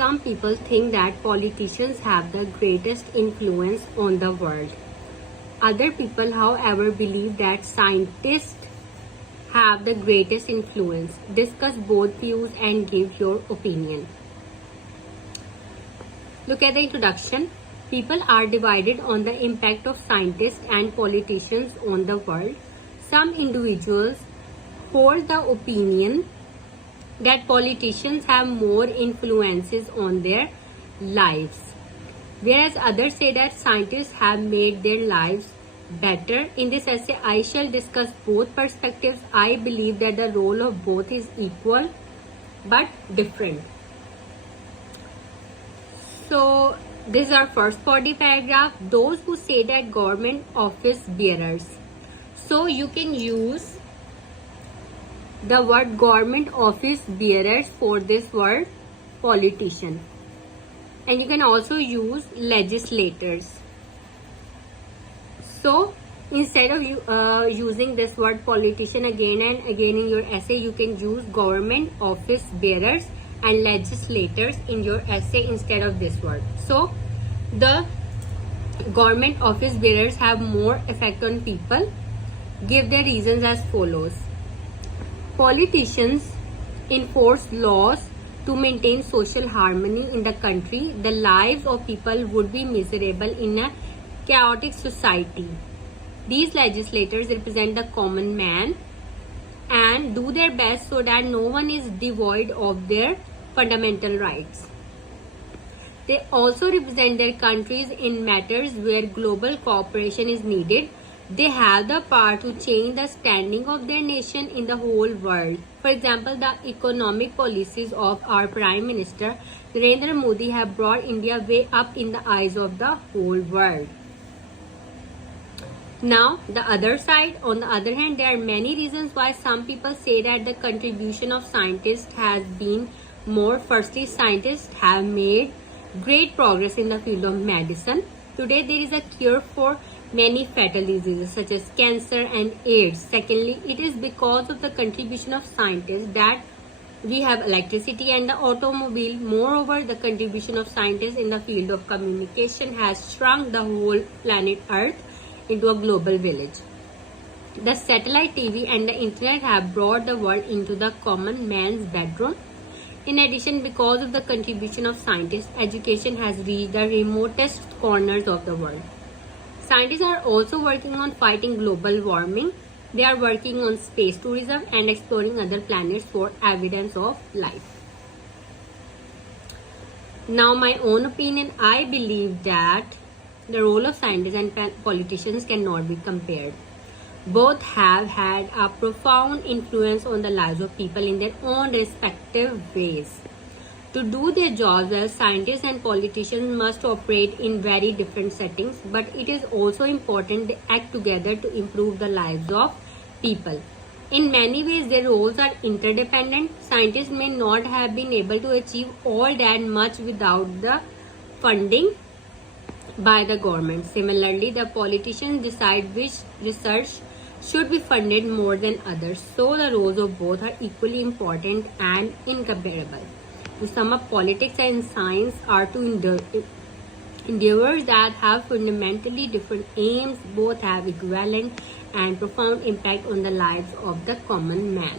some people think that politicians have the greatest influence on the world. Other people, however, believe that scientists have the greatest influence. Discuss both views and give your opinion. Look at the introduction. People are divided on the impact of scientists and politicians on the world. Some individuals hold the opinion that politicians have more influences on their lives, whereas others say that scientists have made their lives better. In this essay, I shall discuss both perspectives. I believe that the role of both is equal but different. So this is our first body paragraph. Those who say that government office bearers. So you can use the word government office bearers for this word politician, and you can also use legislators. So instead of using this word politician again and again in your essay, you can use government office bearers and legislators in your essay instead of this word. So the government office bearers have more effect on people. Give their reasons as follows. Politicians enforce laws to maintain social harmony in the country. The lives of people would be miserable in a chaotic society. These legislators represent the common man and do their best so that no one is devoid of their fundamental rights. They also represent their countries in matters where global cooperation is needed. They have the power to change the standing of their nation in the whole world. For example, the economic policies of our Prime Minister Narendra Modi have brought India way up in the eyes of the whole world. Now, the other side, on the other hand, there are many reasons why some people say that the contribution of scientists has been more. Firstly, scientists have made great progress in the field of medicine. Today, there is a cure for many fatal diseases such as cancer and AIDS. Secondly, it is because of the contribution of scientists that we have electricity and the automobile. Moreover, the contribution of scientists in the field of communication has shrunk the whole planet Earth into a global village. The satellite TV and the internet have brought the world into the common man's bedroom. In addition, because of the contribution of scientists, education has reached the remotest corners of the world. Scientists are also working on fighting global warming. They are working on space tourism and exploring other planets for evidence of life. Now, my own opinion, I believe that the role of scientists and politicians cannot be compared. Both have had a profound influence on the lives of people in their own respective ways. To do their jobs well, scientists and politicians must operate in very different settings, but it is also important they act together to improve the lives of people. In many ways, their roles are interdependent. Scientists may not have been able to achieve all that much without the funding by the government. Similarly, the politicians decide which research should be funded more than others. So the roles of both are equally important and incomparable. To sum up, politics and science are two endeavors that have fundamentally different aims. Both have equivalent and profound impact on the lives of the common man.